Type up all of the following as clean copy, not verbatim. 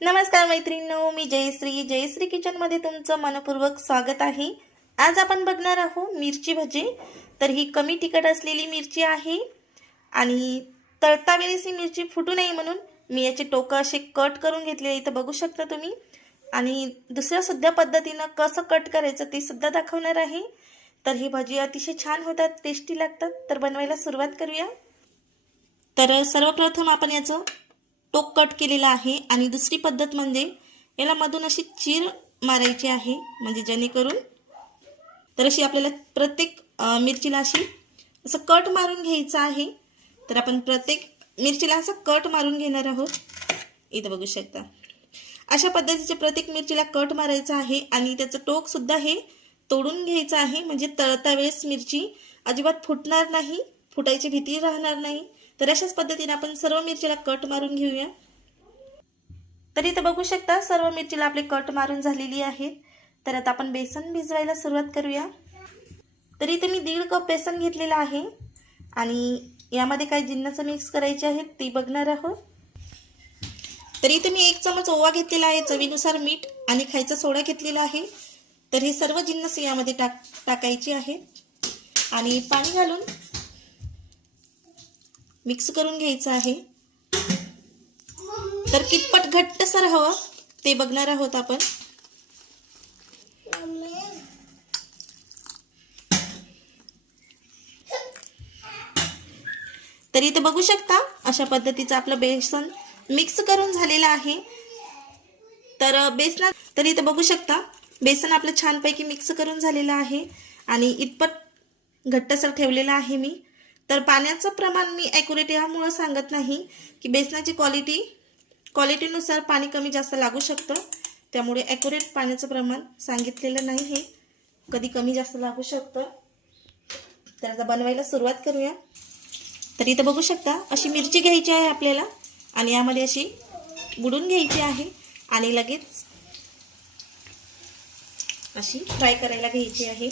नमस्कार मैत्रिणींनो, मी जयश्री किचनमध्ये तुमचं मनपूर्वक स्वागत आहे। आज आपण बघणार आहोत मिरची भजी। तर ही कमी तिखट असलेली मिरची आहे आणि तळता वेळेस ही मिरची फुटू नये म्हणून मी याचे टोक असे कट करून घेतले, इथे बघू शकता तुम्ही। आणि दुसऱ्या सुद्धा पद्धतीने कसं कट करायचं ते सुद्धा दाखवणार आहे। तर ही भजी अतिशय छान होतात, टेस्टी लागतात। तर बनवायला सुरुवात करूया। तर सर्वप्रथम आपण याचं टोक कट केलेला आहे आणि दुसरी पद्धत म्हणजे याला मधून अशी चीर मारायची आहे, म्हणजे जेणेकरून तर अशी आपल्याला प्रत्येक मिरचीला अशी असं कट मारून घ्यायचं आहे। तर आपण प्रत्येक मिरचीला असं कट मारून घेणार आहोत, इथे बघू शकता। अशा पद्धतीचे प्रत्येक मिरचीला कट मारायचा आहे आणि त्याचं टोक सुद्धा हे तोडून घ्यायचं आहे, म्हणजे तळता वेळेस मिरची अजिबात फुटणार नाही, फुटायची भीती राहणार नाही। तर अशाच पद्धतीने आपण सर्व मिरचीला कट मारून घेऊया। तर इथे बघू शकता सर्व मिरचीला आपले कट मारून झालेली आहेत। तर आता आपण बेसन भिजवायला सुरुवात करूया। तर इथे मी 1.5 कप बेसन घेतलेला आहे आणि यामध्ये काही जिन्नस मिक्स करायचे आहेत ते बघणार आहोत। तर इथे मी 1 चमच ओवा घेतलेला आहे, चवीनुसार मीठ आणि खायचा सोडा घेतलेला आहे। तर हे सर्व जिन्नस यामध्ये टाकायचे आहेत आणि पाणी घालून मिक्स करून घ्यायचं आहे। तर कितपत घट्टसर हवं ते बघणार आहोत आपण। तर इथे बघू शकता अशा पद्धतीचं आपलं बेसन मिक्स करून झालेलं आहे। तर इथे बघू शकता बेसन आपलं छानपैकी मिक्स करून झालेलं आहे आणि इतपत घट्टसर ठेवलेलं आहे मी। तर पाण्याचं प्रमाण मी ॲक्युरेट यामुळे सांगत नाही की बेसनाची क्वालिटीनुसार पाणी कमी जास्त लागू शकतं, त्यामुळे ॲक्युरेट पाण्याचं प्रमाण सांगितलेलं नाही, हे कधी कमी जास्त लागू शकतं। तर आता बनवायला सुरुवात करूया। तर इथं बघू शकता अशी मिरची घ्यायची आहे आपल्याला आणि यामध्ये अशी बुडून घ्यायची आहे आणि लगेच अशी फ्राय करायला घ्यायची आहे।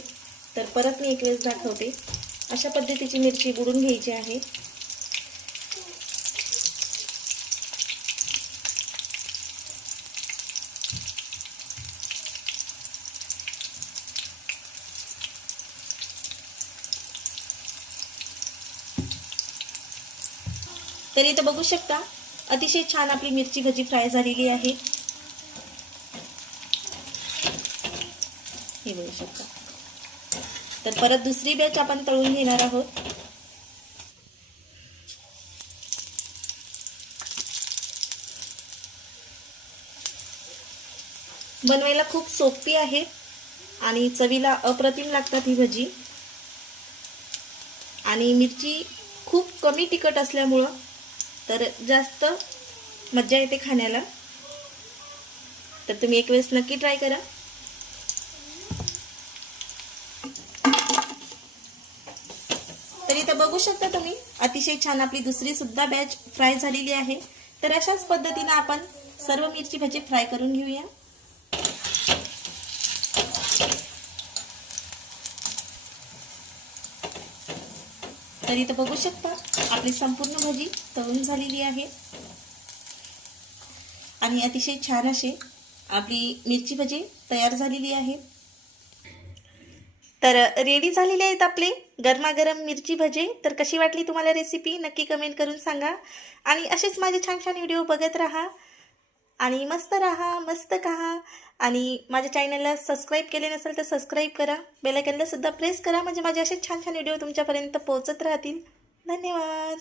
तर परत मी एक वेळेस दाखवते, अशा पद्धतीची मिरची बुडून घ्यायची आहे। तर इथं बघू शकता अतिशय छान आपली मिरची भजी फ्राय झालेली आहे, हे बघू शकता। तर परत दुसरी बॅच आपण तळून घेणार आहोत। बनवायला खूप सोपी आहे आणि चवीला अप्रतिम लागतात ही भजी। आणि मिरची खूप कमी तिखट असल्यामुळं तर जास्त मज्जा येते खाण्याला। तर तुम्ही एक वेळेस नक्की ट्राय करा। तर इथं बघू शकता तुम्ही अतिशय छान आपली दुसरी सुद्धा बॅच फ्राय झालेली आहे। तर अशाच पद्धतीने आपण सर्व मिरची भजी फ्राय करून घेऊया। तर इथं बघू शकता आपली संपूर्ण भजी तळून झालेली आहे आणि अतिशय छान अशी आपली मिरची भजी तयार झालेली आहे। तर रेडी झालेले आहेत आपले गरमागरम मिरची भजी। तर कशी वाटली तुम्हाला रेसिपी नक्की कमेंट करून सांगा आणि असेच माझे छान छान व्हिडिओ बघत राहा आणि मस्त राहा, मस्त खा। आणि माझ्या चॅनलला सबस्क्राईब केले नसेल तर सबस्क्राईब करा, बेल आयकॉनला सुद्धा प्रेस करा, म्हणजे माझे असे छान छान व्हिडिओ तुमच्यापर्यंत पोहोचत राहतील। धन्यवाद।